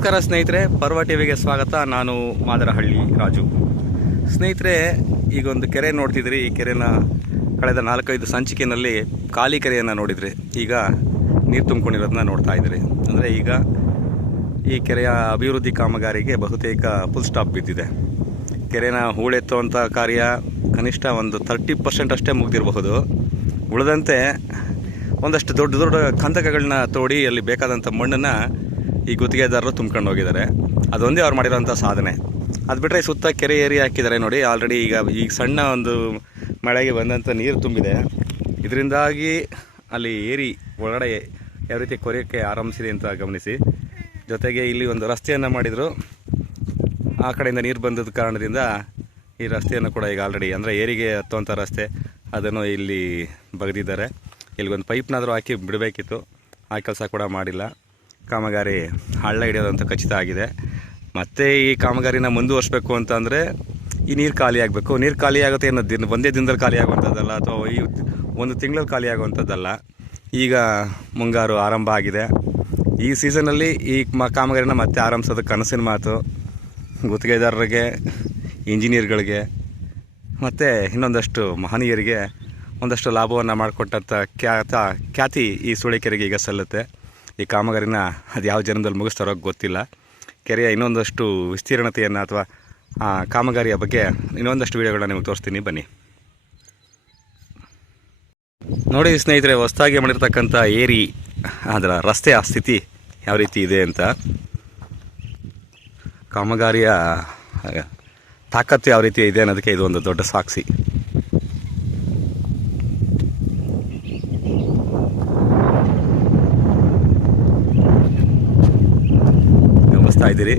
ನಮಸ್ಕಾರ ಸ್ನೇಹಿತರೆ, ಪರ್ವ ಟಿವಿಗೆ ಸ್ವಾಗತ. ನಾನು ಮಾದರಹಳ್ಳಿ ರಾಜು. ಸ್ನೇಹಿತರೆ, ಈಗೊಂದು ಕೆರೆ ನೋಡ್ತಿದ್ರಿ. ಈ ಕೆರೆನ ಕಳೆದ 4-5 ಸಂಚಿಕೆಯಲ್ಲಿ ಖಾಲಿ ಕೆರೆಯನ್ನು ನೋಡಿದ್ರಿ. ಈಗ ನೀರು ತುಂಬಿಕೊಂಡಿರೋದನ್ನ ನೋಡ್ತಾ ಇದ್ರಿ. ಅಂದರೆ ಈಗ ಈ ಕೆರೆಯ ಅಭಿವೃದ್ಧಿ ಕಾಮಗಾರಿಗೆ ಬಹುತೇಕ ಫುಲ್ ಸ್ಟಾಪ್ ಬಿದ್ದಿದೆ. ಕೆರೆನ ಹೂಳೆತ್ತುವಂಥ ಕಾರ್ಯ ಕನಿಷ್ಠ ಒಂದು 30% ಅಷ್ಟೇ ಮುಗಿದಿರಬಹುದು. ಉಳಿದಂತೆ ಒಂದಷ್ಟು ದೊಡ್ಡ ದೊಡ್ಡ ಕಂದಕಗಳನ್ನ ತೋಡಿ ಅಲ್ಲಿ ಬೇಕಾದಂಥ ಮಣ್ಣನ್ನು ಈ ಗುತ್ತಿಗೆದಾರರು ತುಂಬ್ಕೊಂಡು ಹೋಗಿದ್ದಾರೆ. ಅದೊಂದೇ ಅವ್ರು ಮಾಡಿರೋಂಥ ಸಾಧನೆ. ಅದು ಬಿಟ್ಟರೆ ಸುತ್ತ ಕೆರೆ ಏರಿ ಹಾಕಿದ್ದಾರೆ ನೋಡಿ. ಆಲ್ರೆಡಿ ಈಗ ಸಣ್ಣ ಒಂದು ಮಳೆಗೆ ಬಂದಂಥ ನೀರು ತುಂಬಿದೆ. ಇದರಿಂದಾಗಿ ಅಲ್ಲಿ ಏರಿ ಒಳಗಡೆ ಯಾವ ರೀತಿ ಕೊರೆಯೋಕ್ಕೆ ಆರಂಭಿಸಿದೆ ಅಂತ ಗಮನಿಸಿ. ಜೊತೆಗೆ ಇಲ್ಲಿ ಒಂದು ರಸ್ತೆಯನ್ನು ಮಾಡಿದರು. ಆ ಕಡೆಯಿಂದ ನೀರು ಬಂದದ ಕಾರಣದಿಂದ ಈ ರಸ್ತೆಯನ್ನು ಕೂಡ ಈಗ ಆಲ್ರೆಡಿ ಅಂದರೆ ಏರಿಗೆ ಹತ್ತುವಂಥ ರಸ್ತೆ ಅದನ್ನು ಇಲ್ಲಿ ಬಗೆದಿದ್ದಾರೆ. ಇಲ್ಲಿಗೊಂದು ಪೈಪ್ನಾದರೂ ಹಾಕಿ ಬಿಡಬೇಕಿತ್ತು. ಆ ಕೆಲಸ ಕೂಡ ಮಾಡಿಲ್ಲ. ಕಾಮಗಾರಿ ಹಳ್ಳ ಹಿಡಿಯೋದಂತ ಖಚಿತ ಆಗಿದೆ. ಮತ್ತು ಈ ಕಾಮಗಾರಿನ ಮುಂದುವರಿಸಬೇಕು ಅಂತಂದರೆ ಈ ನೀರು ಖಾಲಿ ಆಗಬೇಕು. ನೀರು ಖಾಲಿ ಆಗುತ್ತೆ ಅನ್ನೋ ಒಂದೇ ದಿನದಲ್ಲಿ ಖಾಲಿ ಆಗುವಂಥದ್ದಲ್ಲ, ಅಥವಾ ಈ ಒಂದು ತಿಂಗಳಲ್ಲಿ ಖಾಲಿ ಆಗುವಂಥದ್ದಲ್ಲ. ಈಗ ಮುಂಗಾರು ಆರಂಭ ಆಗಿದೆ. ಈ ಸೀಸನಲ್ಲಿ ಈ ಕಾಮಗಾರಿನ ಮತ್ತೆ ಆರಂಭಿಸೋದು ಕನಸಿನ ಮಾತು. ಗುತ್ತಿಗೆದಾರರಿಗೆ, ಇಂಜಿನಿಯರ್ಗಳಿಗೆ ಮತ್ತು ಇನ್ನೊಂದಷ್ಟು ಮಹನೀಯರಿಗೆ ಒಂದಷ್ಟು ಲಾಭವನ್ನು ಮಾಡಿಕೊಟ್ಟಂಥ ಖ್ಯಾತಿ ಈ ಸುಳಿಕೆರೆಗೆ ಈಗ ಸಲ್ಲುತ್ತೆ. ಈ ಕಾಮಗಾರಿನ ಅದು ಯಾವ ಜನ್ಮದಲ್ಲಿ ಮುಗಿಸ್ತಾರೋ ಗೊತ್ತಿಲ್ಲ. ಕೆರೆಯ ಇನ್ನೊಂದಷ್ಟು ವಿಸ್ತೀರ್ಣತೆಯನ್ನು ಅಥವಾ ಕಾಮಗಾರಿಯ ಬಗ್ಗೆ ಇನ್ನೊಂದಷ್ಟು ವೀಡಿಯೋಗಳನ್ನ ನಿಮಗೆ ತೋರಿಸ್ತೀನಿ, ಬನ್ನಿ ನೋಡಿ. ಸ್ನೇಹಿತರೆ, ಹೊಸದಾಗಿ ಮಾಡಿರ್ತಕ್ಕಂಥ ಏರಿ ಅದರ ರಸ್ತೆಯ ಸ್ಥಿತಿ ಯಾವ ರೀತಿ ಇದೆ ಅಂತ, ಕಾಮಗಾರಿಯ ತಾಕತ್ತು ಯಾವ ರೀತಿ ಇದೆ ಅನ್ನೋದಕ್ಕೆ ಇದು ಒಂದು ದೊಡ್ಡ ಸಾಕ್ಷಿ. ಗಮನಿಸ್ತಾ ಇದ್ದೀರಿ,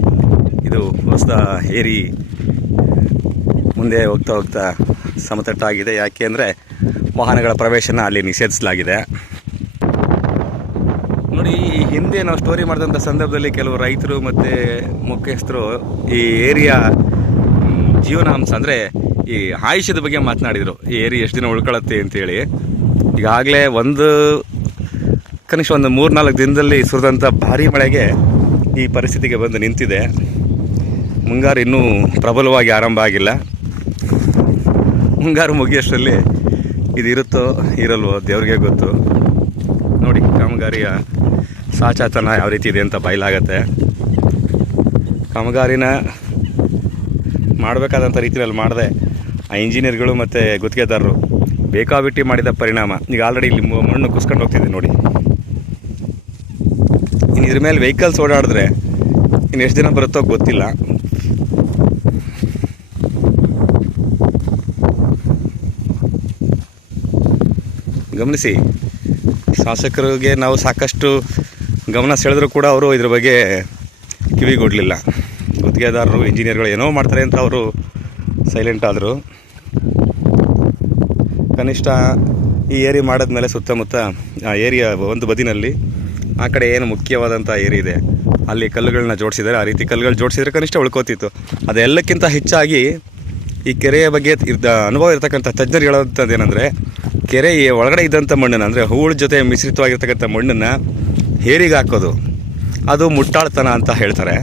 ಇದು ಹೊಸ ಏರಿ ಮುಂದೆ ಹೋಗ್ತಾ ಹೋಗ್ತಾ ಸಮತಟ್ಟಾಗಿದೆ. ಯಾಕೆ ಅಂದರೆ ವಾಹನಗಳ ಪ್ರವೇಶನ ಅಲ್ಲಿ ನಿಷೇಧಿಸಲಾಗಿದೆ. ನೋಡಿ, ಈ ಹಿಂದೆ ನಾವು ಸ್ಟೋರಿ ಮಾಡಿದಂಥ ಸಂದರ್ಭದಲ್ಲಿ ಕೆಲವು ರೈತರು ಮತ್ತು ಮುಖ್ಯಸ್ಥರು ಈ ಏರಿಯಾ ಜೀವನಾಂಶ ಅಂದರೆ ಈ ಆಯುಷ್ಯದ ಬಗ್ಗೆ ಮಾತನಾಡಿದರು. ಈ ಏರಿ ಎಷ್ಟು ದಿನ ಉಳ್ಕೊಳ್ಳುತ್ತೆ ಅಂತೇಳಿ. ಈಗಾಗಲೇ ಕನಿಷ್ಠ ಒಂದು 3-4 ದಿನದಲ್ಲಿ ಸುರಿದಂಥ ಭಾರೀ ಮಳೆಗೆ ಈ ಪರಿಸ್ಥಿತಿಗೆ ಬಂದು ನಿಂತಿದೆ. ಮುಂಗಾರು ಇನ್ನೂ ಪ್ರಬಲವಾಗಿ ಆರಂಭ ಆಗಿಲ್ಲ. ಮುಂಗಾರು ಮುಗಿಯೋಷ್ಟರಲ್ಲಿ ಇದು ಇರುತ್ತೋ ಇರಲ್ವೋ ದೇವ್ರಿಗೆ ಗೊತ್ತು. ನೋಡಿ, ಕಾಮಗಾರಿಯ ಸಾಚಾತನ ಯಾವ ರೀತಿ ಇದೆ ಅಂತ ಬಯಲಾಗತ್ತೆ. ಕಾಮಗಾರಿನ ಮಾಡಬೇಕಾದಂಥ ರೀತಿಯಲ್ಲಿ ಮಾಡದೆ ಆ ಇಂಜಿನಿಯರ್ಗಳು ಮತ್ತು ಗುತ್ತಿಗೆದಾರರು ಬೇಕಾಬಿಟ್ಟಿ ಮಾಡಿದ ಪರಿಣಾಮ ಈಗ ಆಲ್ರೆಡಿ ಇಲ್ಲಿ ಮಣ್ಣು ಕುಸ್ಕೊಂಡು ಹೋಗ್ತಿದೆ ನೋಡಿ. ಇನ್ನು ಇದ್ರ ಮೇಲೆ ವೆಹಿಕಲ್ಸ್ ಓಡಾಡಿದ್ರೆ ಇನ್ನು ಎಷ್ಟು ದಿನ ಬರುತ್ತೋ ಗೊತ್ತಿಲ್ಲ. ಗಮನಿಸಿ, ಶಾಸಕರಿಗೆ ನಾವು ಸಾಕಷ್ಟು ಗಮನ ಸೆಳೆದರೂ ಕೂಡ ಅವರು ಇದ್ರ ಬಗ್ಗೆ ಕಿವಿಗೊಡಲಿಲ್ಲ. ಗುತ್ತಿಗೆದಾರರು, ಇಂಜಿನಿಯರ್ಗಳು ಏನೋ ಮಾಡ್ತಾರೆ ಅಂತ ಅವರು ಸೈಲೆಂಟ್ ಆದರು. ಕನಿಷ್ಠ ಈ ಏರಿ ಮಾಡಿದ್ಮೇಲೆ ಸುತ್ತಮುತ್ತ ಆ ಏರಿಯಾ ಒಂದು ಬದಿನಲ್ಲಿ ಆ ಕಡೆ ಏನು ಮುಖ್ಯವಾದಂಥ ಏರಿ ಇದೆ ಅಲ್ಲಿ ಕಲ್ಲುಗಳನ್ನ ಜೋಡಿಸಿದ್ದಾರೆ. ಆ ರೀತಿ ಕಲ್ಲುಗಳು ಜೋಡಿಸಿದ್ರೆ ಕನಿಷ್ಠ ಉಳ್ಕೋತಿತ್ತು. ಅದೆಲ್ಲಕ್ಕಿಂತ ಹೆಚ್ಚಾಗಿ ಈ ಕೆರೆಯ ಬಗ್ಗೆ ಅನುಭವ ಇರತಕ್ಕಂಥ ತಜ್ಞರು ಹೇಳೋಂಥದ್ದು ಏನಂದರೆ, ಕೆರೆಯ ಒಳಗಡೆ ಇದ್ದಂಥ ಮಣ್ಣನ್ನು ಅಂದರೆ ಹೂಳು ಜೊತೆ ಮಿಶ್ರಿತವಾಗಿರ್ತಕ್ಕಂಥ ಮಣ್ಣನ್ನು ಏರಿಗೆ ಹಾಕೋದು ಅದು ಮುಟ್ಟಾಳ್ತನ ಅಂತ ಹೇಳ್ತಾರೆ.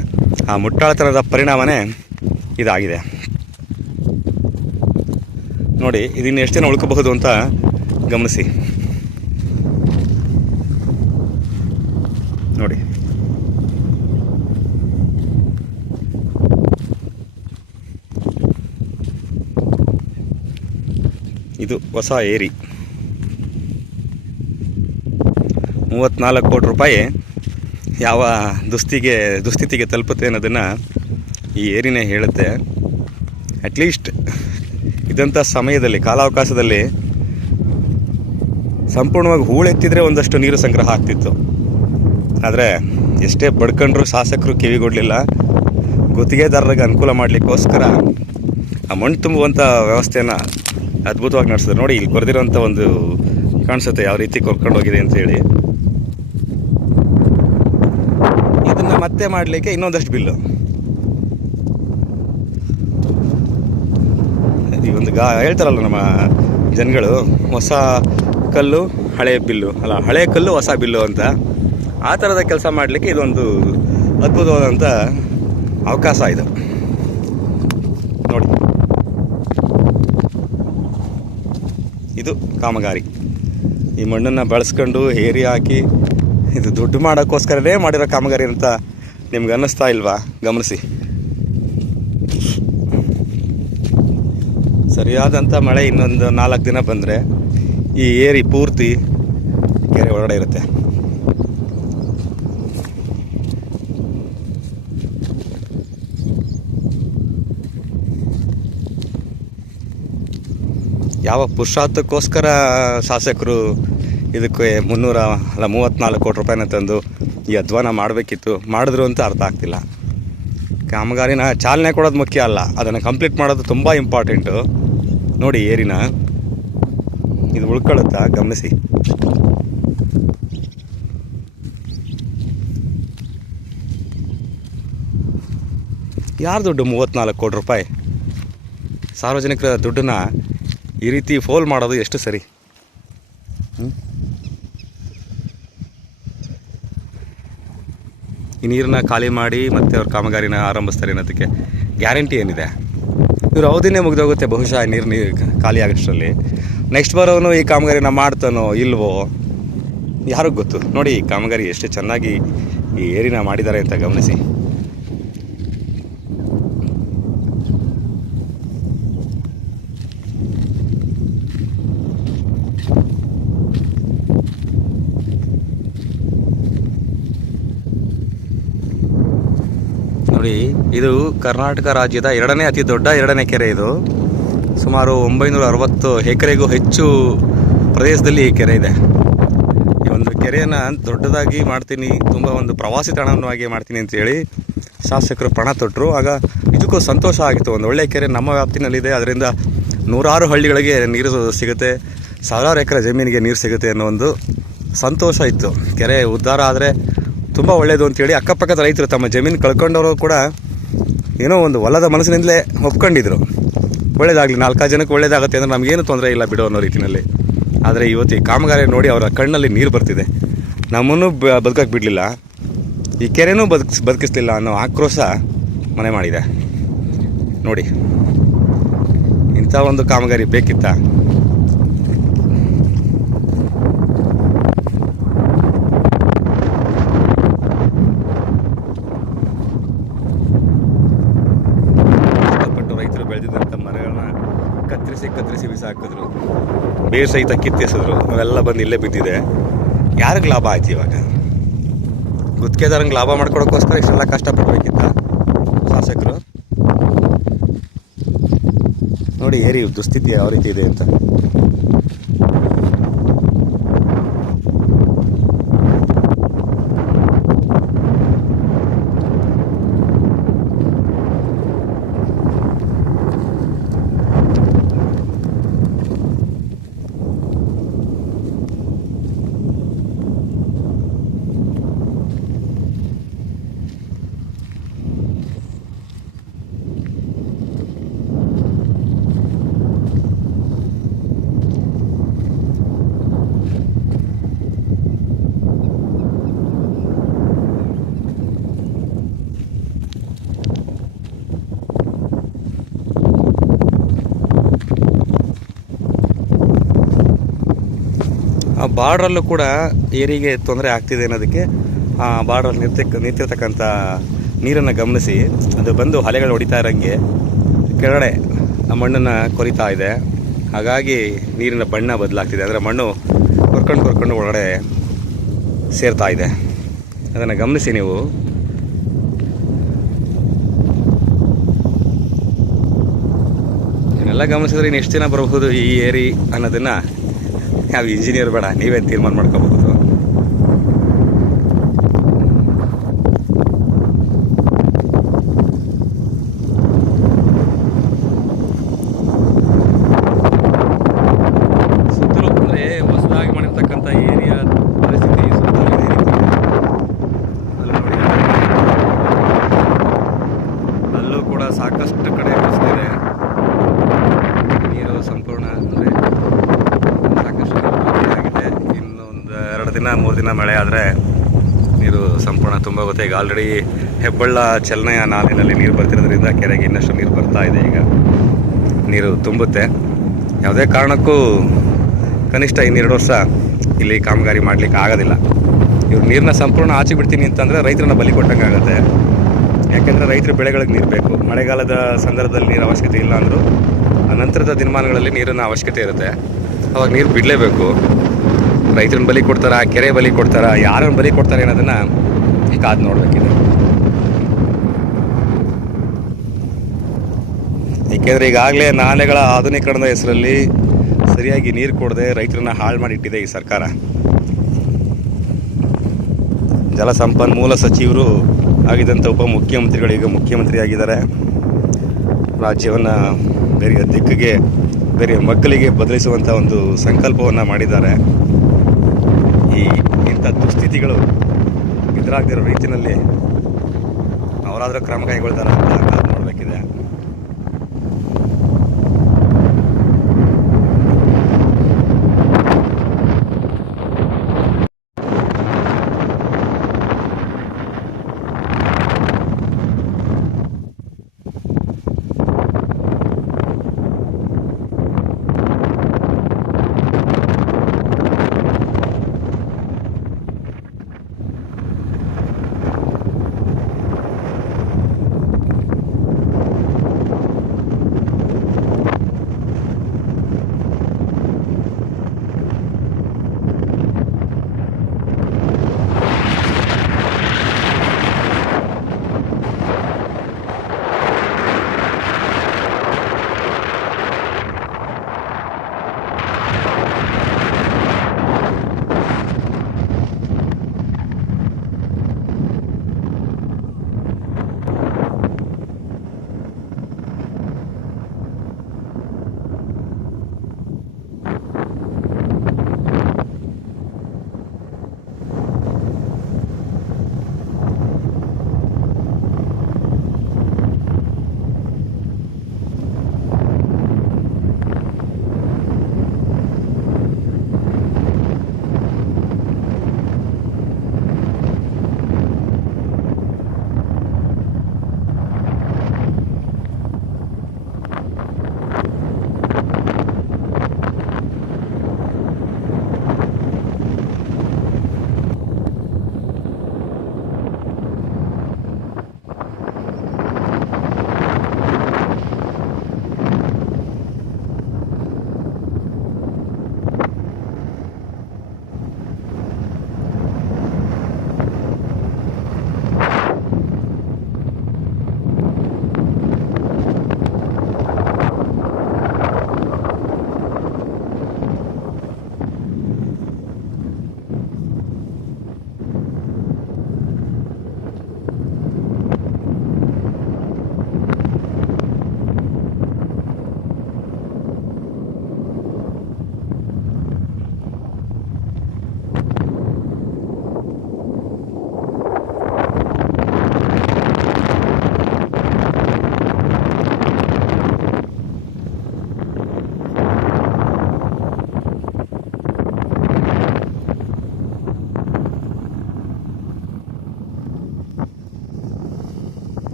ಆ ಮುಟ್ಟಾಳ್ತನದ ಪರಿಣಾಮನೇ ಇದಾಗಿದೆ. ನೋಡಿ, ಇದನ್ನು ಎಷ್ಟು ಜನ ಉಳ್ಕೋಬಹುದು ಅಂತ ಗಮನಿಸಿ. ನೋಡಿ, ಇದು ಹೊಸ ಏರಿ. 34 ಕೋಟಿ ರೂಪಾಯಿ ಯಾವ ದುಸ್ಥಿತಿಗೆ ತಲುಪುತ್ತೆ ಅನ್ನೋದನ್ನು ಈ ಏರಿನೇ ಹೇಳುತ್ತೆ. ಅಟ್ಲೀಸ್ಟ್ ಇದಂಥ ಸಮಯದಲ್ಲಿ, ಕಾಲಾವಕಾಶದಲ್ಲಿ ಸಂಪೂರ್ಣವಾಗಿ ಹೂಳೆತ್ತಿದ್ರೆ ಒಂದಷ್ಟು ನೀರು ಸಂಗ್ರಹ ಆಗ್ತಿತ್ತು. ಆದರೆ ಎಷ್ಟೇ ಬಡ್ಕೊಂಡ್ರು ಶಾಸಕರು ಕಿವಿಗೊಡಲಿಲ್ಲ. ಗುತ್ತಿಗೆದಾರರಿಗೆ ಅನುಕೂಲ ಮಾಡಲಿಕ್ಕೋಸ್ಕರ ಆ ಮಣ್ಣು ತುಂಬುವಂಥ ವ್ಯವಸ್ಥೆಯನ್ನು ಅದ್ಭುತವಾಗಿ ನಡೆಸಿದ್ರು. ನೋಡಿ, ಇಲ್ಲಿ ಕೊರೆದಿರೋಂಥ ಒಂದು ಕಾಣಿಸುತ್ತೆ ಯಾವ ರೀತಿ ಕೊರ್ಕೊಂಡು ಹೋಗಿದೆ ಅಂತೇಳಿ. ಇದನ್ನು ಮತ್ತೆ ಮಾಡಲಿಕ್ಕೆ ಇನ್ನೊಂದಷ್ಟು ಬಿಲ್ಲು. ಈ ಒಂದು ಹೇಳ್ತಾರಲ್ಲ ನಮ್ಮ ಜನಗಳು, ಹೊಸ ಕಲ್ಲು ಹಳೆಯ ಬಿಲ್ಲು, ಅಲ್ಲ ಹಳೆಯ ಕಲ್ಲು ಹೊಸ ಬಿಲ್ಲು ಅಂತ. ಆ ಥರದ ಕೆಲಸ ಮಾಡಲಿಕ್ಕೆ ಇದೊಂದು ಅದ್ಭುತವಾದಂಥ ಅವಕಾಶ ಇದು ನೋಡಿ. ಇದು ಕಾಮಗಾರಿ. ಈ ಮಣ್ಣನ್ನು ಬಳಸ್ಕೊಂಡು ಏರಿ ಹಾಕಿ ಇದು ದುಡ್ಡು ಮಾಡೋಕ್ಕೋಸ್ಕರನೇ ಮಾಡಿರೋ ಕಾಮಗಾರಿ ಅಂತ ನಿಮ್ಗೆ ಅನ್ನಿಸ್ತಾ ಇಲ್ವಾ? ಗಮನಿಸಿ. ಸರಿಯಾದಂಥ ಮಳೆ ಇನ್ನೊಂದು 4 ದಿನ ಬಂದರೆ ಈ ಏರಿ ಪೂರ್ತಿ ಕೆರೆ ಒಳಗಡೆ ಇರುತ್ತೆ. ಯಾವ ಪುರುಷಾರ್ಥಕ್ಕೋಸ್ಕರ ಶಾಸಕರು ಇದಕ್ಕೆ 34 ಕೋಟಿ ರೂಪಾಯಿನ ತಂದು ಈ ಅಧ್ವಾನ ಮಾಡಬೇಕಿತ್ತು, ಮಾಡಿದ್ರು ಅಂತ ಅರ್ಥ ಆಗ್ತಿಲ್ಲ. ಕಾಮಗಾರಿನ ಚಾಲನೆ ಕೊಡೋದು ಮುಖ್ಯ ಅಲ್ಲ, ಅದನ್ನು ಕಂಪ್ಲೀಟ್ ಮಾಡೋದು ತುಂಬ ಇಂಪಾರ್ಟೆಂಟು. ನೋಡಿ ಏರಿನ ಇದು ಉಳ್ಕೊಳ್ಳುತ್ತಾ ಗಮನಿಸಿ. ಯಾರು ದುಡ್ಡು 34 ಕೋಟಿ ರೂಪಾಯಿ? ಸಾರ್ವಜನಿಕರ ದುಡ್ಡನ್ನು ಈ ರೀತಿ ಫೋಲ್ ಮಾಡೋದು ಎಷ್ಟು ಸರಿ? ಈ ನೀರನ್ನ ಖಾಲಿ ಮಾಡಿ ಮತ್ತೆ ಅವ್ರ ಕಾಮಗಾರಿನ ಆರಂಭಿಸ್ತಾರೆ ಅನ್ನೋದಕ್ಕೆ ಗ್ಯಾರಂಟಿ ಏನಿದೆ? ಇವ್ರ ಅವಧಿನೇ ಮುಗಿದೋಗುತ್ತೆ ಬಹುಶಃ ನೀರು ಖಾಲಿ ಆಗೋಷ್ಟರಲ್ಲಿ. ನೆಕ್ಸ್ಟ್ ಬರೋನು ಈ ಕಾಮಗಾರಿನ ಮಾಡ್ತಾನೋ ಇಲ್ವೋ ಯಾರಿಗೂ ಗೊತ್ತು. ನೋಡಿ ಈ ಕಾಮಗಾರಿ ಎಷ್ಟು ಚೆನ್ನಾಗಿ ಈ ಏರಿನ ಮಾಡಿದ್ದಾರೆ ಅಂತ ಗಮನಿಸಿ. ನೋಡಿ ಇದು ಕರ್ನಾಟಕ ರಾಜ್ಯದ ಅತಿ ದೊಡ್ಡ ಎರಡನೇ ಕೆರೆ. ಇದು ಸುಮಾರು 960 ಎಕರೆಗೂ ಹೆಚ್ಚು ಪ್ರದೇಶದಲ್ಲಿ ಈ ಕೆರೆ ಇದೆ. ಈ ಒಂದು ಕೆರೆಯನ್ನು ದೊಡ್ಡದಾಗಿ ಮಾಡ್ತೀನಿ, ತುಂಬ ಒಂದು ಪ್ರವಾಸಿ ತಾಣವಾಗಿ ಮಾಡ್ತೀನಿ ಅಂತೇಳಿ ಶಾಸಕರು ಪಣ ತೊಟ್ಟರು. ಆಗ ಇದಕ್ಕೂ ಸಂತೋಷ ಆಗಿತ್ತು. ಒಂದು ಒಳ್ಳೆಯ ಕೆರೆ ನಮ್ಮ ವ್ಯಾಪ್ತಿನಲ್ಲಿದೆ, ಅದರಿಂದ 100 ಹಳ್ಳಿಗಳಿಗೆ ನೀರು ಸಿಗುತ್ತೆ, 1000 ಎಕರೆ ಜಮೀನಿಗೆ ನೀರು ಸಿಗುತ್ತೆ ಅನ್ನೋ ಒಂದು ಸಂತೋಷ ಇತ್ತು. ಕೆರೆ ಉದ್ಧಾರ ಆದರೆ ತುಂಬ ಒಳ್ಳೆಯದು ಅಂತೇಳಿ ಅಕ್ಕಪಕ್ಕದ ರೈತರು ತಮ್ಮ ಜಮೀನು ಕಳ್ಕೊಂಡವರು ಕೂಡ ಏನೋ ಒಂದು ಹೊಲದ ಮನಸ್ಸಿನಿಂದಲೇ ಒಪ್ಕೊಂಡಿದ್ರು. ಒಳ್ಳೇದಾಗಲಿ, 4 ಜನಕ್ಕೆ ಒಳ್ಳೇದಾಗುತ್ತೆ ಅಂದರೆ ನಮಗೇನು ತೊಂದರೆ ಇಲ್ಲ ಬಿಡೋ ಅನ್ನೋ ರೀತಿಯಲ್ಲಿ. ಆದರೆ ಇವತ್ತು ಈ ಕಾಮಗಾರಿ ನೋಡಿ ಅವರ ಕಣ್ಣಲ್ಲಿ ನೀರು ಬರ್ತಿದೆ. ನಮ್ಮನ್ನು ಬದುಕಕ್ಕೆ ಬಿಡಲಿಲ್ಲ, ಈ ಕೆರೆನೂ ಬದುಕಿಸ್ಲಿಲ್ಲ ಅನ್ನೋ ಆಕ್ರೋಶ ಮನೆ ಮಾಡಿದೆ. ನೋಡಿ ಇಂಥ ಒಂದು ಕಾಮಗಾರಿ ಬೇಕಿತ್ತಾ? ಬೆಳೆದಿದ್ದಂಥ ಮರಗಳನ್ನ ಕತ್ತರಿಸಿ ಬಿಸಾಕಿದ್ರು, ಬೇರು ಸಹಿತ ಕಿತ್ತೆಸಿದ್ರು. ಅವೆಲ್ಲ ಬಂದು ಇಲ್ಲೇ ಬಿದ್ದಿದೆ. ಯಾರಿಗೆ ಲಾಭ ಆಯ್ತು ಇವಾಗ? ಗುತ್ತಿಗೆದಾರಂಗೆ ಲಾಭ ಮಾಡ್ಕೊಡೋಕ್ಕೋಸ್ಕರ ಇಷ್ಟೆಲ್ಲ ಕಷ್ಟಪಡಬೇಕಿತ್ತ ಶಾಸಕರು? ನೋಡಿ ಏರಿ ದುಸ್ಥಿತಿ ಯಾವ ರೀತಿ ಇದೆ ಅಂತ. ಆ ಬಾರ್ಡ್ರಲ್ಲೂ ಕೂಡ ಏರಿಗೆ ತೊಂದರೆ ಆಗ್ತಿದೆ ಅನ್ನೋದಕ್ಕೆ ಆ ಬಾರ್ಡ್ರಲ್ಲಿ ನಿಂತಿರ್ತಕ್ಕಂಥ ನೀರನ್ನು ಗಮನಿಸಿ, ಅದು ಬಂದು ಅಲೆಗಳು ಹೊಡಿತಾ ಇರೋಂಗೆ ಕೆಳಗಡೆ ಆ ಮಣ್ಣನ್ನು ಕೊರಿತಾ ಇದೆ. ಹಾಗಾಗಿ ನೀರಿನ ಬಣ್ಣ ಬದಲಾಗ್ತಿದೆ. ಅಂದರೆ ಮಣ್ಣು ಕೊರ್ಕೊಂಡು ಒಳಗಡೆ ಸೇರ್ತಾ ಇದೆ. ಅದನ್ನು ಗಮನಿಸಿ ನೀವು. ಇದನ್ನೆಲ್ಲ ಗಮನಿಸಿದ್ರೆ ಇನ್ನು ಎಷ್ಟು ದಿನ ಬರಬಹುದು ಈ ಏರಿ ಅನ್ನೋದನ್ನು ಯಾವ ಇಂಜಿನಿಯರ್ ಬೇಡ, ನೀವೇ ತೀರ್ಮಾನ ಮಾಡ್ಕೋಬಹುದು. ಸುತ್ತಲೂ ಅಂದರೆ ಹೊಸದಾಗಿ ಮಾಡಿರ್ತಕ್ಕಂಥ ಏರಿಯಾ ಪರಿಸ್ಥಿತಿ ಸುತ್ತಲೂ ಇದೇ ರೀತಿ ಇದೆ. ಅಲ್ಲಿ ನೋಡಿ, ಅಲ್ಲೂ ಕೂಡ ಸಾಕಷ್ಟು ಕಡೆ ಕುಸಿದಿದೆ ನೀರು. ಸಂಪೂರ್ಣ ಅಂದರೆ ಸಾಕಷ್ಟು ಆಗಿದೆ. ಇನ್ನೊಂದು 2 ದಿನ 3 ದಿನ ಮಳೆ ಆದರೆ ನೀರು ಸಂಪೂರ್ಣ ತುಂಬ ಹೋಗುತ್ತೆ. ಈಗ ಆಲ್ರೆಡಿ ಹೆಬ್ಬಳ್ಳ ಚಲನೆಯ ನಾಲಿನಲ್ಲಿ ನೀರು ಬರ್ತಿರೋದ್ರಿಂದ ಕೆರೆಗೆ ಇನ್ನಷ್ಟು ನೀರು ಬರ್ತಾ ಇದೆ. ಈಗ ನೀರು ತುಂಬುತ್ತೆ. ಯಾವುದೇ ಕಾರಣಕ್ಕೂ ಕನಿಷ್ಠ ಇನ್ನೆರಡು ವರ್ಷ ಇಲ್ಲಿ ಕಾಮಗಾರಿ ಮಾಡಲಿಕ್ಕೆ ಆಗೋದಿಲ್ಲ. ಇವ್ರು ನೀರನ್ನ ಸಂಪೂರ್ಣ ಆಚೆ ಬಿಡ್ತೀನಿ ಅಂತಂದರೆ ರೈತರನ್ನ ಬಲಿ ಕೊಟ್ಟಂಗೆ ಆಗುತ್ತೆ. ಯಾಕೆಂದರೆ ರೈತರ ಬೆಳೆಗಳಿಗೆ ನೀರು ಬೇಕು. ಮಳೆಗಾಲದ ಸಂದರ್ಭದಲ್ಲಿ ನೀರು ಅವಶ್ಯಕತೆ ಇಲ್ಲ ಅಂದರೂ ಆ ನಂತರದ ದಿನಮಾನಗಳಲ್ಲಿ ನೀರಿನ ಅವಶ್ಯಕತೆ ಇರುತ್ತೆ. ಅವಾಗ ನೀರು ಬಿಡಲೇಬೇಕು. ರೈತರನ್ನ ಬಲಿ ಕೊಡ್ತಾರಾ, ಕೆರೆ ಬಲಿ ಕೊಡ್ತಾರಾ, ಯಾರನ್ನು ಬಲಿ ಕೊಡ್ತಾರೆ ಅನ್ನೋದನ್ನು ಕಾದು ನೋಡಬೇಕಿದೆ. ಏಕೆಂದರೆ ಈಗಾಗಲೇ ನಾಲೆಗಳ ಆಧುನೀಕರಣದ ಹೆಸರಲ್ಲಿ ಸರಿಯಾಗಿ ನೀರು ಕೊಡದೆ ರೈತರನ್ನ ಹಾಳು ಮಾಡಿಟ್ಟಿದೆ ಈ ಸರ್ಕಾರ. ಜಲಸಂಪನ್ಮೂಲ ಸಚಿವರು ಆಗಿದ್ದಂಥ ಉಪಮುಖ್ಯಮಂತ್ರಿಗಳು ಈಗ ಮುಖ್ಯಮಂತ್ರಿ ಆಗಿದ್ದಾರೆ. ರಾಜ್ಯವನ್ನು ಬೇರೆ ದಿಕ್ಕಿಗೆ, ಬೇರೆ ಮಕ್ಕಳಿಗೆ ಬದಲಿಸುವಂಥ ಒಂದು ಸಂಕಲ್ಪವನ್ನು ಮಾಡಿದ್ದಾರೆ. ಇಂಥ ದುಸ್ಥಿತಿಗಳು ಎದುರಾಗದಿರೋ ರೀತಿಯಲ್ಲಿ ಅವರಾದರೂ ಕ್ರಮ ಕೈಗೊಳ್ತಾರೆ ಅಂತ ಕಾದು ನೋಡಬೇಕಿದೆ.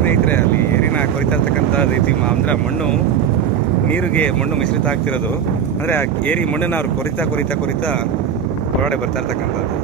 ಸ್ನೇಹಿತರೆ, ಅಲ್ಲಿ ಏರಿನ ಕೊರಿತಾ ಇರ್ತಕ್ಕಂಥ ರೀತಿ ಅಂದರೆ ಮಣ್ಣು ಮಿಶ್ರಿತ ಆಗ್ತಿರೋದು. ಅಂದರೆ ಆ ಏರಿ ಮಣ್ಣನ್ನು ಅವ್ರು ಕೊರಿತಾ ಹೊರಗಡೆ ಬರ್ತಾ ಇರ್ತಕ್ಕಂಥದ್ದು.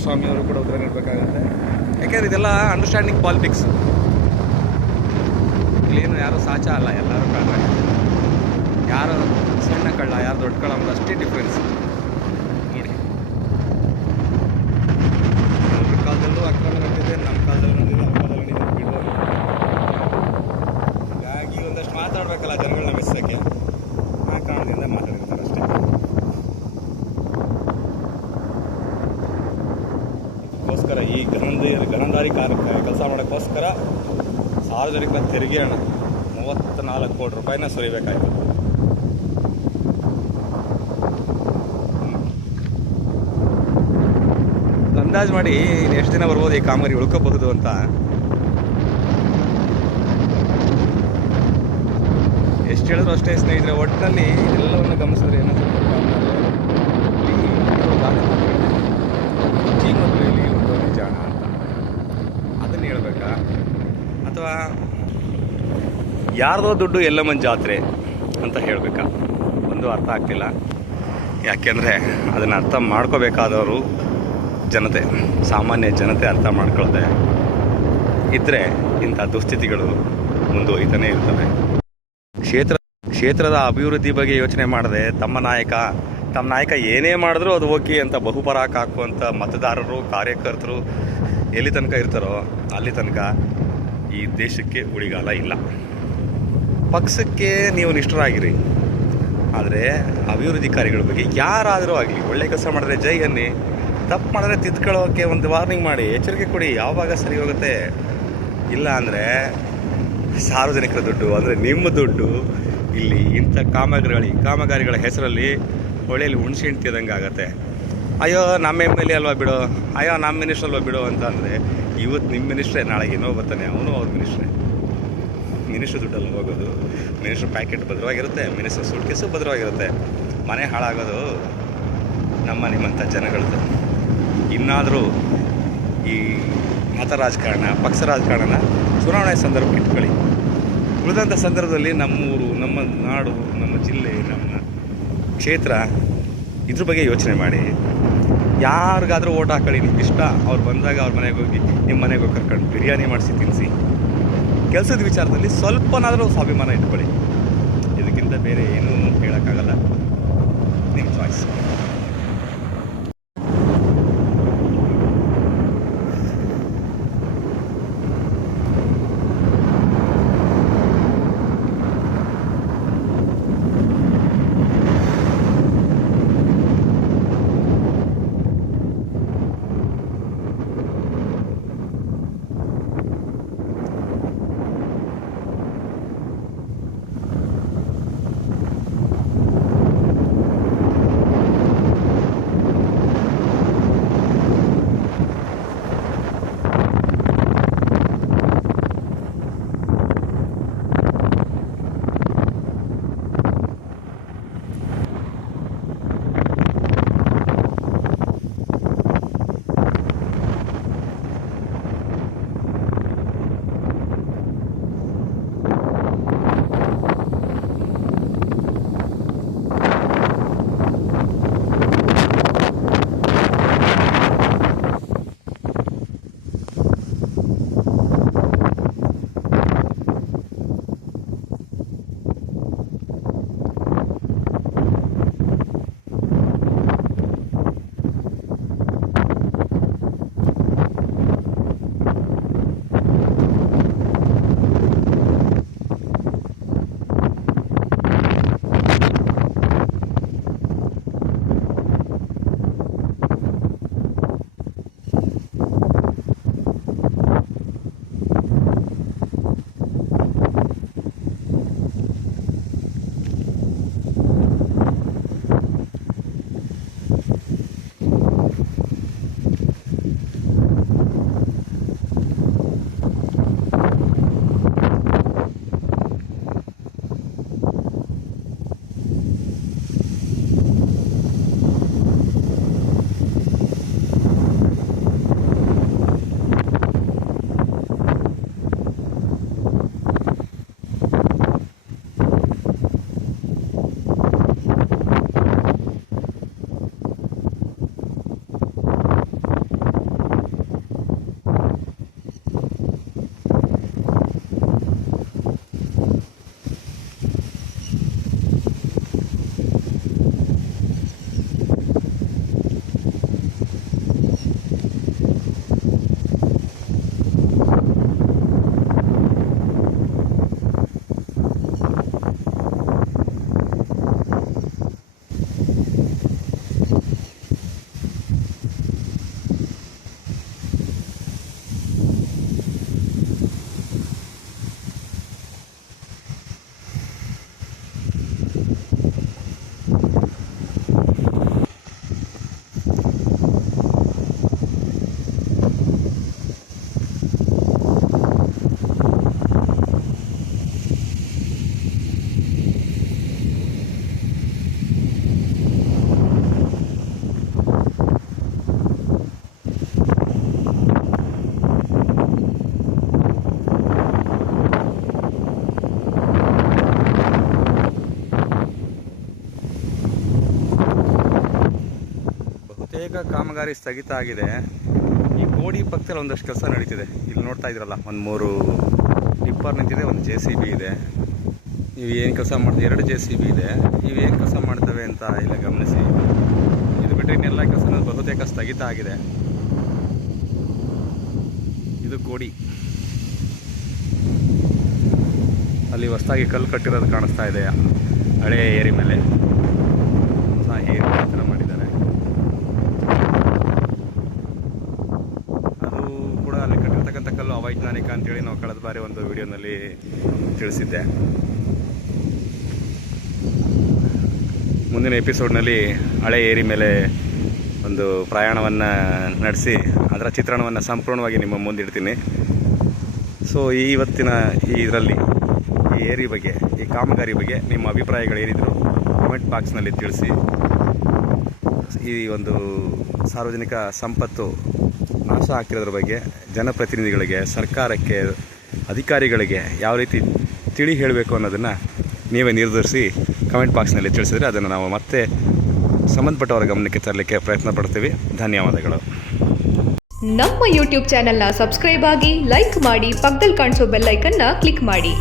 ಕುಮಾರಸ್ವಾಮಿ ಅವರು ಕೂಡ ಉತ್ತರ ನೀಡಬೇಕಾಗುತ್ತೆ. ಯಾಕೆಂದರೆ ಇದೆಲ್ಲ ಅಂಡರ್ಸ್ಟ್ಯಾಂಡಿಂಗ್ ಪಾಲಿಟಿಕ್ಸ್. ಇಲ್ಲೇನು ಯಾರು ಸಾಚ ಅಲ್ಲ, ಎಲ್ಲರೂ ಕಳ್ಳ. ಯಾರು ಸಣ್ಣ ಕಳ್ಳ, ಯಾರು ದೊಡ್ಡ ಕಳ್ಳ ಅನ್ನೋದು ಅಷ್ಟೇ ಡಿಫ್ರೆನ್ಸ್. ನೋಡಿ, ಅವ್ರ ಕಾಲದಲ್ಲೂ ಅಕ್ರಮ ನಡೆದಿದೆ, ನಮ್ಮ ಕಾಲದಲ್ಲೂ ನಡೆದಿದೆ, ಅವ್ರ ಕಾಲದಲ್ಲಿ ನಡೆದಿದೆ. ಬಿಡುವ ಹೀಗಾಗಿ ಒಂದಷ್ಟು ಮಾತಾಡಬೇಕಲ್ಲ ಜನಗಳನ್ನ ಮೆಚ್ಚೋಕ್ಕೆ, ಆ ಕಾರಣದಿಂದ ಮಾತಾಡಿರ್ತಾರೆ ಅಷ್ಟೇ. ಅದಕ್ಕೋಸ್ಕರ ಈ ಗಣಂದಾರಿ ಕೆಲಸ ಮಾಡೋಕ್ಕೋಸ್ಕರ ಸಾರ್ವಜನಿಕರ ತೆರಿಗೆ ಹಣ 34 ಕೋಟಿ ರೂಪಾಯಿನ ಸುರಿಬೇಕಾಯ್ತು. ಅಂದಾಜು ಮಾಡಿ ಎಷ್ಟು ದಿನ ಬರ್ಬೋದು ಈ ಕಾಮಗಾರಿ ಉಳ್ಕೋಬಹುದು ಅಂತ. ಎಷ್ಟು ಹೇಳಿದ್ರು ಅಷ್ಟೇ ಸ್ನೇಹಿತರೆ. ಒಟ್ಟಿನಲ್ಲಿ ಎಲ್ಲವನ್ನು ಗಮನಿಸಿದ್ರೆ ಏನಾದರೂ ಮದುವೆಯಲ್ಲಿ ಒಂದು ನಿಜಾಣ ಅಂತ ಅದನ್ನು ಹೇಳ್ಬೇಕಾ, ಅಥವಾ ಯಾರ್ದೋ ದುಡ್ಡು ಎಲ್ಲಮ್ಮನ ಜಾತ್ರೆ ಅಂತ ಹೇಳಬೇಕಾ? ಒಂದು ಅರ್ಥ ಆಗ್ತಿಲ್ಲ. ಯಾಕೆಂದರೆ ಅದನ್ನು ಅರ್ಥ ಮಾಡ್ಕೋಬೇಕಾದವರು ಜನತೆ, ಸಾಮಾನ್ಯ ಜನತೆ ಅರ್ಥ ಮಾಡ್ಕೊಳ್ಳದೆ ಇದ್ದರೆ ಇಂಥ ದುಸ್ಥಿತಿಗಳು ಮುಂದುವರಿತಾನೆ ಇರ್ತವೆ. ಕ್ಷೇತ್ರದ ಅಭಿವೃದ್ಧಿ ಬಗ್ಗೆ ಯೋಚನೆ ಮಾಡದೆ ತಮ್ಮ ನಾಯಕ ಏನೇ ಮಾಡಿದ್ರೂ ಅದು ಓಕೆ ಅಂತ ಬಹುಪರಾಕ್ ಹಾಕುವಂಥ ಮತದಾರರು, ಕಾರ್ಯಕರ್ತರು ಎಲ್ಲಿ ತನಕ ಇರ್ತಾರೋ ಅಲ್ಲಿ ತನಕ ಈ ದೇಶಕ್ಕೆ ಉಳಿಗಾಲ ಇಲ್ಲ. ಪಕ್ಷಕ್ಕೆ ನೀವು ನಿಷ್ಠರಾಗಿರಿ, ಆದರೆ ಅಭಿವೃದ್ಧಿ ಕಾರ್ಯಗಳ ಬಗ್ಗೆ ಯಾರಾದರೂ ಆಗಲಿ ಒಳ್ಳೆ ಕೆಲಸ ಮಾಡಿದ್ರೆ ಜೈ ಅನ್ನಿ, ತಪ್ಪು ಮಾಡಿದ್ರೆ ತಿದ್ಕೊಳ್ಳೋಕ್ಕೆ ಒಂದು ವಾರ್ನಿಂಗ್ ಮಾಡಿ, ಎಚ್ಚರಿಕೆ ಕೊಡಿ, ಯಾವಾಗ ಸರಿ ಹೋಗುತ್ತೆ. ಇಲ್ಲ ಅಂದರೆ ಸಾರ್ವಜನಿಕರ ದುಡ್ಡು ಅಂದರೆ ನಿಮ್ಮ ದುಡ್ಡು ಇಲ್ಲಿ ಇಂಥ ಕಾಮಗಾರಿಗಳ ಹೆಸರಲ್ಲಿ ಹೊಳೆಯಲ್ಲಿ ಹುಣ್ಸೆಹಣ್ಣು ತಿಂದಂಗೆ ಆಗುತ್ತೆ. ಅಯ್ಯೋ ನಮ್ಮ MLA ಅಲ್ವಾ ಬಿಡೋ, ಅಯ್ಯೋ ನಮ್ಮ ಮಿನಿಸ್ಟ್ರ್ ಅಲ್ವಾ ಬಿಡೋ ಅಂತ ಅಂದರೆ, ಇವತ್ತು ನಿಮ್ಮ ಮಿನಿಸ್ಟ್ರೇ, ನಾಳೆಗೆ ಏನೋ ಬರ್ತಾನೆ ಅವನು ಅವ್ರ ಮಿನಿಸ್ಟ್ರ್ ದುಡ್ಡಲ್ಲ ಹೋಗೋದು. ಮಿನಿಸ್ಟ್ರ್ ಪ್ಯಾಕೆಟ್ ಭದ್ರವಾಗಿರುತ್ತೆ, ಮಿನಿಸ್ಟ್ರ್ ಸೂಟ್ ಕೇಸು ಭದ್ರವಾಗಿರುತ್ತೆ. ಮನೆ ಹಾಳಾಗೋದು ನಿಮ್ಮಂಥ ಜನಗಳದ್ದು. ಇನ್ನಾದರೂ ಈ ಮತ ರಾಜಕಾರಣ, ಪಕ್ಷ ರಾಜಕಾರಣ ಚುನಾವಣೆ ಸಂದರ್ಭಕ್ಕೆ ಇಟ್ಕೊಳ್ಳಿ. ಉಳಿದಂಥ ಸಂದರ್ಭದಲ್ಲಿ ನಮ್ಮೂರು, ನಮ್ಮ ನಾಡು, ನಮ್ಮ ಜಿಲ್ಲೆ, ನಮ್ಮ ಕ್ಷೇತ್ರ ಇದ್ರ ಬಗ್ಗೆ ಯೋಚನೆ ಮಾಡಿ. ಯಾರಿಗಾದರೂ ಓಟ್ ಹಾಕೊಳ್ಳಿ, ನಿಮ್ಗೆ ಇಷ್ಟ. ಅವ್ರು ಬಂದಾಗ ಅವ್ರ ಮನೆಗೆ ಹೋಗಿ, ನಿಮ್ಮ ಮನೆಗೆ ಹೋಗಿ ಕರ್ಕೊಂಡು ಬಿರಿಯಾನಿ ಮಾಡಿಸಿ ತಿನ್ನಿಸಿ. ಕೆಲಸದ ವಿಚಾರದಲ್ಲಿ ಸ್ವಲ್ಪನಾದರೂ ಸ್ವಾಭಿಮಾನ ಇಟ್ಕೊಳ್ಳಿ. ಇದಕ್ಕಿಂತ ಬೇರೆ ಏನೂ ಹೇಳೋಕ್ಕಾಗಲ್ಲ. ನಿಮ್ಮ ಚಾಯ್ಸ್. ಬಹುತೇಕ ಕಾಮಗಾರಿ ಸ್ಥಗಿತ ಆಗಿದೆ. ಈ ಗೋಡಿ ಪಕ್ಕದಲ್ಲಿ ಒಂದಷ್ಟು ಕೆಲಸ ನಡೀತಿದೆ. ಇಲ್ಲಿ ನೋಡ್ತಾ ಇದ್ರಲ್ಲ, ಒಂದು 3 ಟಿಪ್ಪರ್ ನಿಂತಿದೆ, ಒಂದು JCB ಇದೆ. ಇವು ಏನು ಕೆಲಸ ಮಾಡ್ತೀವಿ, 2 JCB ಇದೆ. ಇವೇನು ಕೆಲಸ ಮಾಡ್ತವೆ ಅಂತ ಇಲ್ಲ ಗಮನಿಸಿ. ಇದು ಬಿಟ್ಟರೆ ಇನ್ನೆಲ್ಲ ಕೆಲಸ ಬಹುತೇಕ ಸ್ಥಗಿತ ಆಗಿದೆ. ಇದು ಗೋಡಿ. ಅಲ್ಲಿ ಹೊಸದಾಗಿ ಕಲ್ಲು ಕಟ್ಟಿರೋದು ಕಾಣಿಸ್ತಾ ಇದೆ. ಹಳೆ ಏರಿ ಮೇಲೆ ಹೊಸ ಏರಿ ಥರ ಮಾಡಿದ್ದಾರೆ. ಅದು ಕೂಡ ಅಲ್ಲಿ ಕಟ್ಟಿರ್ತಕ್ಕಂಥ ಕಲ್ಲು ಅವೈಜ್ಞಾನಿಕ ಅಂತೇಳಿ ನಾವು ಕಳೆದ ಬಾರಿ ಒಂದು ವಿಡಿಯೋನಲ್ಲಿ ತಿಳಿಸಿದ್ದೆ. ಮುಂದಿನ ಎಪಿಸೋಡ್ನಲ್ಲಿ ಹಳೆ ಏರಿ ಮೇಲೆ ಒಂದು ಪ್ರಯಾಣವನ್ನು ನಡೆಸಿ ಅದರ ಚಿತ್ರಣವನ್ನು ಸಂಪೂರ್ಣವಾಗಿ ನಿಮ್ಮ ಮುಂದಿಡ್ತೀನಿ. ಸೊ ಇವತ್ತಿನ ಇದರಲ್ಲಿ ಈ ಏರಿ ಬಗ್ಗೆ, ಈ ಕಾಮಗಾರಿ ಬಗ್ಗೆ ನಿಮ್ಮ ಅಭಿಪ್ರಾಯಗಳೇನಿದ್ರು ಕಮೆಂಟ್ ಬಾಕ್ಸ್ನಲ್ಲಿ ತಿಳಿಸಿ. ಈ ಒಂದು ಸಾರ್ವಜನಿಕ ಸಂಪತ್ತು ನಾಶ ಆಗ್ತಿರೋದ್ರ ಬಗ್ಗೆ ಜನಪ್ರತಿನಿಧಿಗಳಿಗೆ, ಸರ್ಕಾರಕ್ಕೆ, ಅಧಿಕಾರಿಗಳಿಗೆ ಯಾವ ರೀತಿ ತಿಳಿ ಹೇಳಬೇಕು ಅನ್ನೋದನ್ನು ನೀವೇ ನಿರ್ಧರಿಸಿ ಕಮೆಂಟ್ ಬಾಕ್ಸ್ನಲ್ಲಿ ತಿಳಿಸಿದರೆ ಅದನ್ನು ನಾವು ಮತ್ತೆ ಸಂಬಂಧಪಟ್ಟವರ ಗಮನಕ್ಕೆ ತರಲಿಕ್ಕೆ ಪ್ರಯತ್ನ ಪಡ್ತೀವಿ. ಧನ್ಯವಾದಗಳು. ನಮ್ಮ ಯೂಟ್ಯೂಬ್ ಚಾನೆಲ್ನ ಸಬ್ಸ್ಕ್ರೈಬ್ ಆಗಿ, ಲೈಕ್ ಮಾಡಿ, ಪಕ್ಕದಲ್ಲಿ ಕಾಣಿಸೋ ಬೆಲ್ ಐಕನ್ನ ಕ್ಲಿಕ್ ಮಾಡಿ.